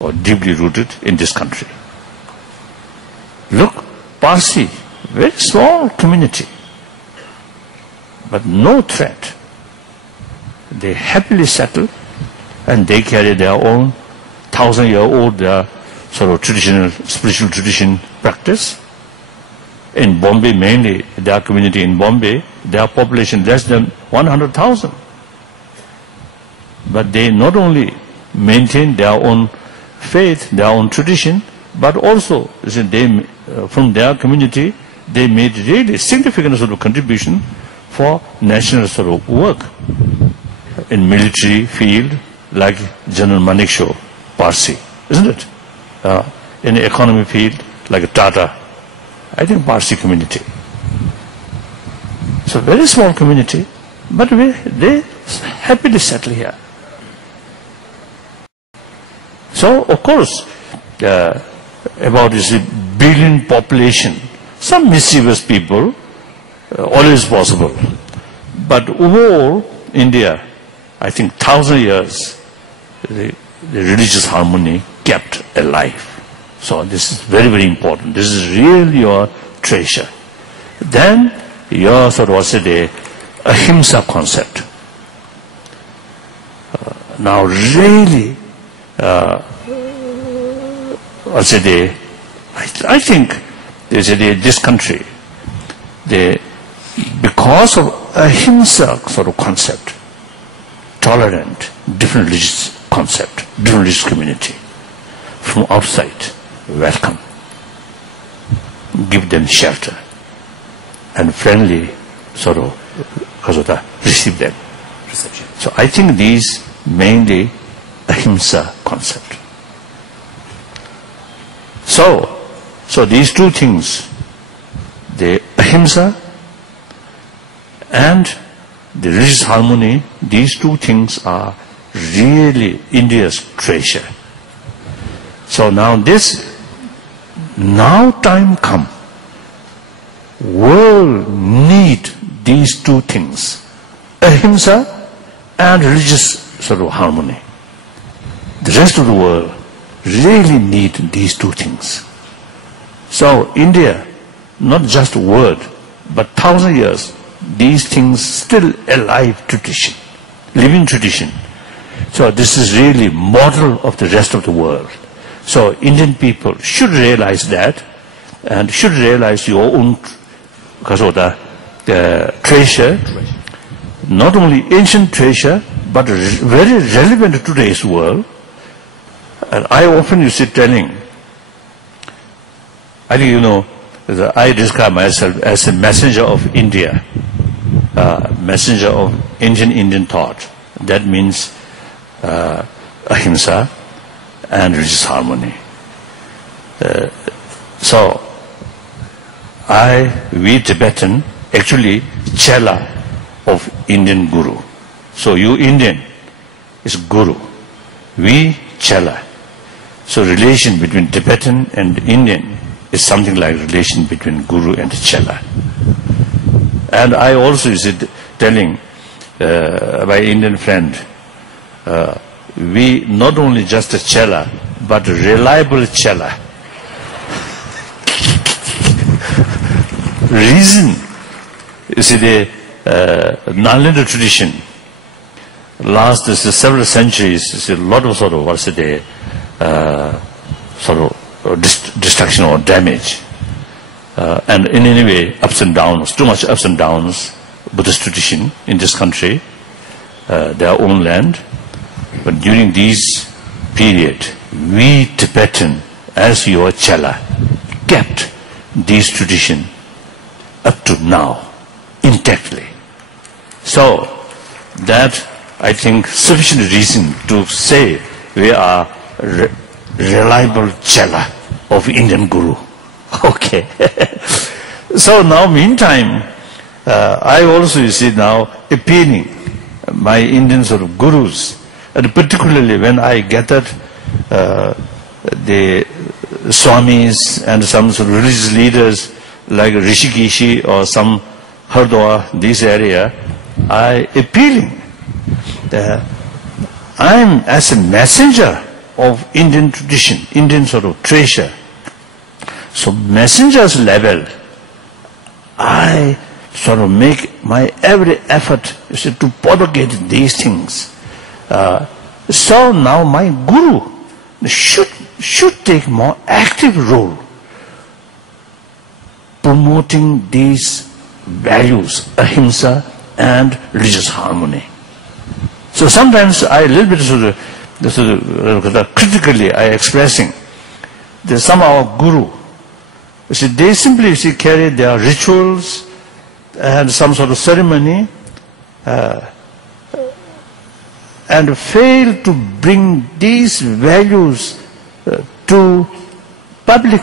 or deeply rooted in this country. Look, Parsi, very small community, but no threat. They happily settle and they carry their own 1,000-year-old sort of traditional, spiritual tradition practice. In Bombay, mainly, their community in Bombay, their population less than 100,000. But they not only maintain their own faith, their own tradition, but also they, from their community, they made really significant sort of contribution for national sort of work in military field, like General Manekshaw, Parsi, isn't it? In the economy field, like Tata, I think Parsi community. So very small community, but they happily settle here. So of course, about this billion population, some mischievous people, always possible. But overall, India, I think 1,000 years, the religious harmony kept alive. So this is very, very important. This is really your treasure. Then your sort of what's the ahimsa concept. Now really, what's the I think this country, because of ahimsa sort of concept, tolerant, different religious concept, different religious community, from outside, welcome, give them shelter, and friendly sort of receive them. Reception. So I think these mainly ahimsa concept. So these two things, the ahimsa and the religious harmony, these two things are really India's treasure. So now time come. World need these two things, ahimsa and religious sort of harmony. The rest of the world really need these two things. So India, not just a word, but 1,000 years, these things still alive tradition, living tradition. So this is really model of the rest of the world. So Indian people should realize that, and should realize your own the treasure, not only ancient treasure, but very relevant to today's world. And I often used to telling, I think I describe myself as a messenger of India, messenger of ancient Indian thought. That means ahimsa and religious harmony. So we Tibetan, actually chela of Indian Guru. So you Indian is Guru, we chela. So relation between Tibetan and Indian is something like relation between Guru and chela. And I also is telling my Indian friend, we not only just a chela, but a reliable chela. Reason is the Nalanda tradition. Last several centuries, is a lot of sort of destruction or damage. And in any way, ups and downs, too much ups and downs, Buddhist tradition in this country, their own land. But during this period, we Tibetan, as your chela, kept this tradition up to now, intactly. So, that I think sufficient reason to say we are reliable chela of Indian Guru. Okay. So now meantime, I also now appealing my Indian sort of gurus, and particularly when I gathered the Swamis and some sort of religious leaders like Rishikeshi or some Hardwar, this area, I appealing that I'm as a messenger of Indian tradition, Indian sort of treasure. So messenger's level, I sort of make my every effort to propagate these things. So now my guru should take more active role promoting these values, ahimsa and religious harmony. So sometimes I a little bit sort of critically I expressing that some of our guru, they simply carry their rituals and some sort of ceremony and fail to bring these values to public,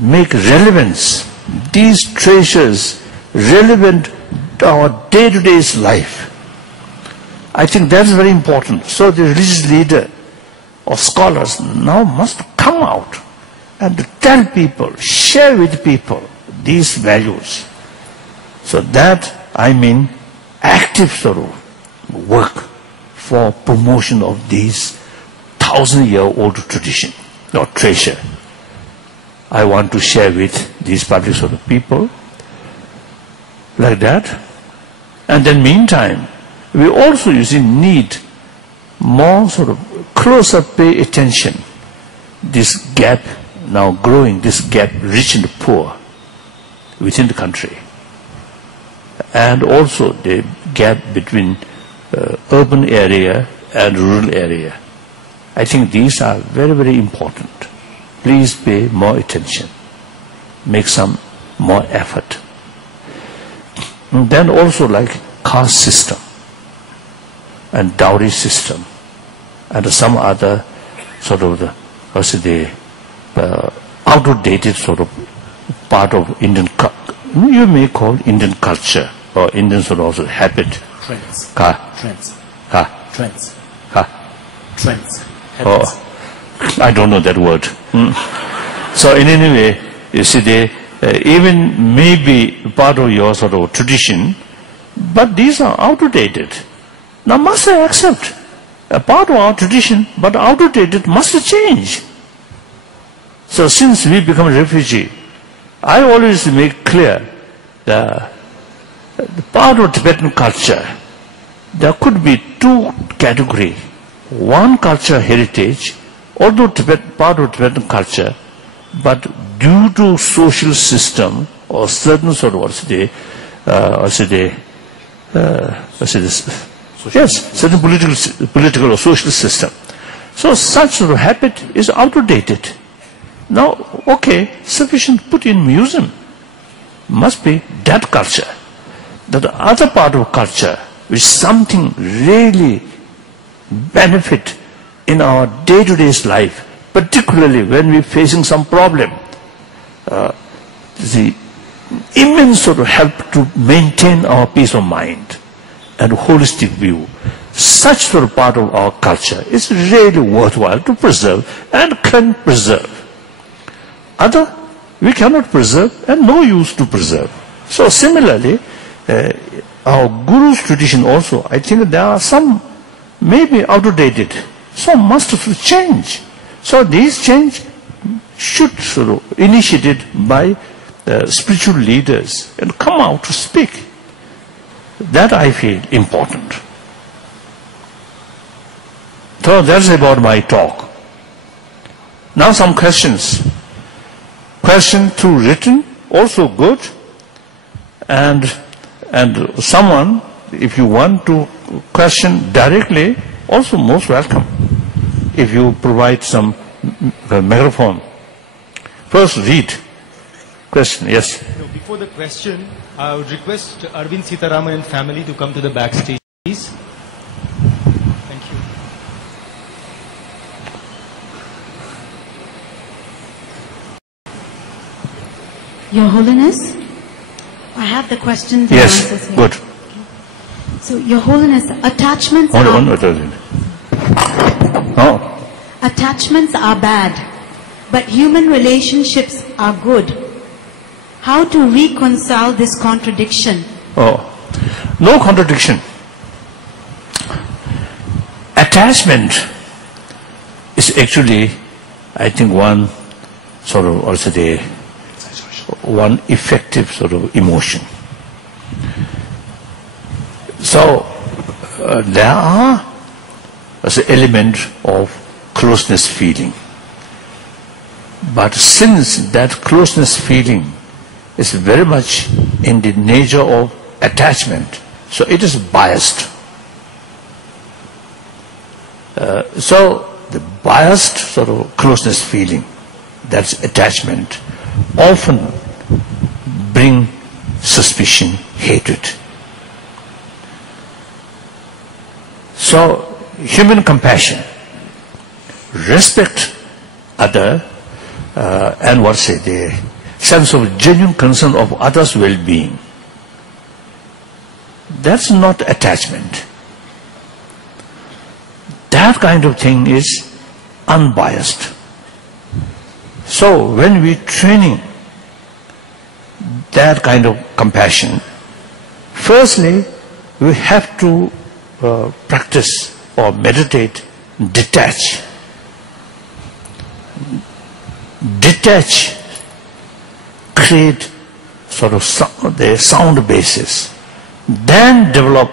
make relevance, these treasures relevant to our day-to-day life. I think that's very important. So the religious leader or scholars now must come out and tell people, share with people these values. So that, I mean, active sort of work for promotion of these 1,000-year-old tradition or treasure. I want to share with these public sort of people like that. And then meantime, we also need more sort of closer pay attention. This gap now growing, this gap rich and poor within the country. And also the gap between urban area and rural area. I think these are very, very important. Please pay more attention. Make some more effort. And then also like caste system and dowry system and some other sort of outdated sort of part of Indian, you may call Indian culture or Indian sort of also habit. Trends. Trends. Trends. Trends. Oh, I don't know that word. So in any way, you see, they even maybe part of your sort of tradition, but these are outdated. Now must I accept a part of our tradition, but outdated must change. So since we become a refugee, I always make clear that the part of Tibetan culture, there could be two categories. One culture heritage, although part of Tibetan culture, but due to social system or certain sort of certain political or social system. So such sort of habit is outdated. Now, okay, sufficient put in museum. Must be that culture. That the other part of culture, which something really benefit in our day-to-day life, particularly when we're facing some problem. The immense sort of help to maintain our peace of mind and holistic view. Such sort of part of our culture is really worthwhile to preserve and can preserve. Other, we cannot preserve and no use to preserve. So similarly, our Guru's tradition also, I think there are some maybe outdated, some must change. So these change should sort of initiated by spiritual leaders and come out to speak. That I feel important. So that's about my talk. Now some questions. Question through written, also good. And someone, if you want to question directly, also most welcome. If you provide some microphone. First read. Question, yes. So before the question, I would request Arvind Sitaraman and family to come to the backstage, please. Thank you. Your Holiness, I have the questions and Yes, answers here. good. So, Your Holiness, attachments attachments are bad, but human relationships are good. How to reconcile this contradiction? Oh, no contradiction. Attachment is actually, I think, one sort of also one effective sort of emotion. So there are as an element of closeness feeling. But since that closeness feeling is very much in the nature of attachment, so it is biased. So the biased sort of closeness feeling, that's attachment, often bring suspicion, hatred. So human compassion, respect other, and the sense of genuine concern of others' well-being. That's not attachment. That kind of thing is unbiased. So when we training that kind of compassion, firstly we have to practice or meditate, detach. Detach, create sort of the sound basis, then develop,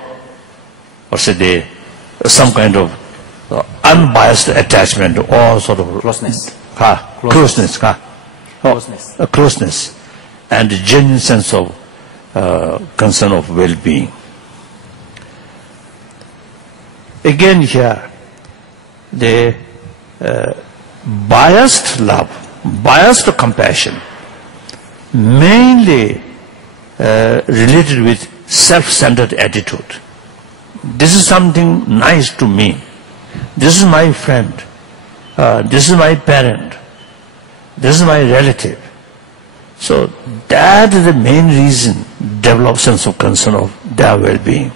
or say some kind of unbiased attachment or sort of Closeness. Closeness, and a genuine sense of concern of well-being. Again here, the biased love, biased compassion, mainly related with self-centered attitude. This is something nice to me. This is my friend. This is my parent. This is my relative. So that is the main reason develop sense of concern of their well-being.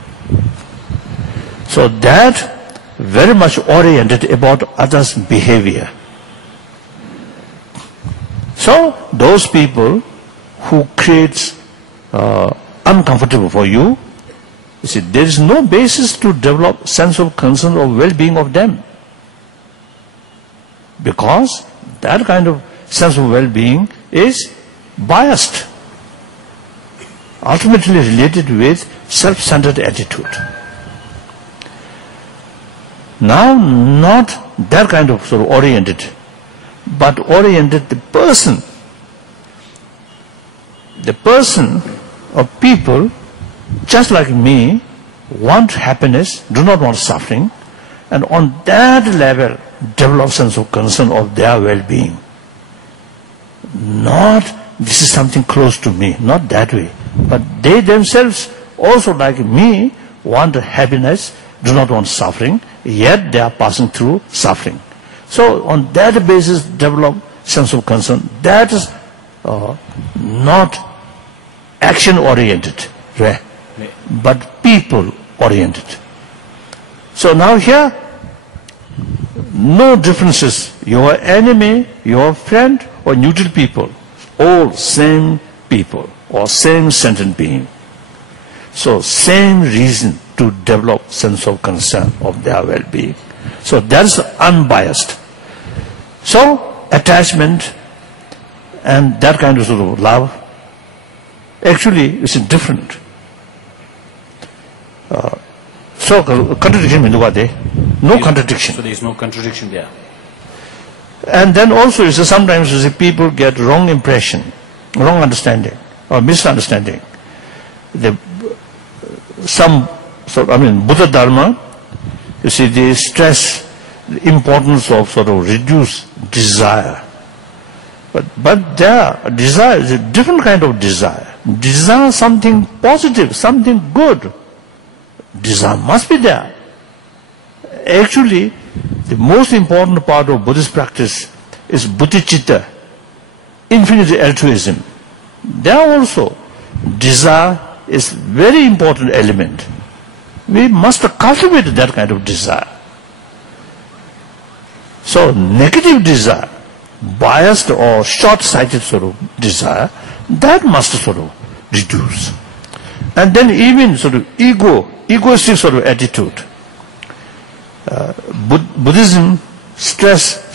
So that very much oriented about others' behavior. So those people who creates uncomfortable for you, you see, there is no basis to develop sense of concern or well-being of them, because that kind of sense of well-being is biased, ultimately related with self-centered attitude. Now, not that kind of sort of oriented, but oriented the person or people, just like me, want happiness, do not want suffering, and on that level develop sense of concern of their well-being. Not this is something close to me, not that way, but they themselves also, like me, want happiness, do not want suffering, yet they are passing through suffering. So on that basis develop sense of concern. That is not action oriented, but people oriented. So now here, no differences, your enemy, your friend or neutral people, all same people or same sentient being. So same reason to develop sense of concern of their well-being. So that's unbiased. So attachment and that kind of sort of love actually is different. So contradiction means what? No contradiction. So there is no contradiction there. And then also you see, sometimes you see, people get wrong impression, wrong understanding or misunderstanding. Buddha Dharma, you see, they stress the importance of sort of reduce desire. But there, desire is a different kind of desire. Desire something positive, something good. Desire must be there. Actually, the most important part of Buddhist practice is bodhicitta, infinite altruism. There also, desire is very important element. We must cultivate that kind of desire. So negative desire, biased or short-sighted sort of desire, that must sort of reduce. And then even sort of egoistic sort of attitude. Buddhism stress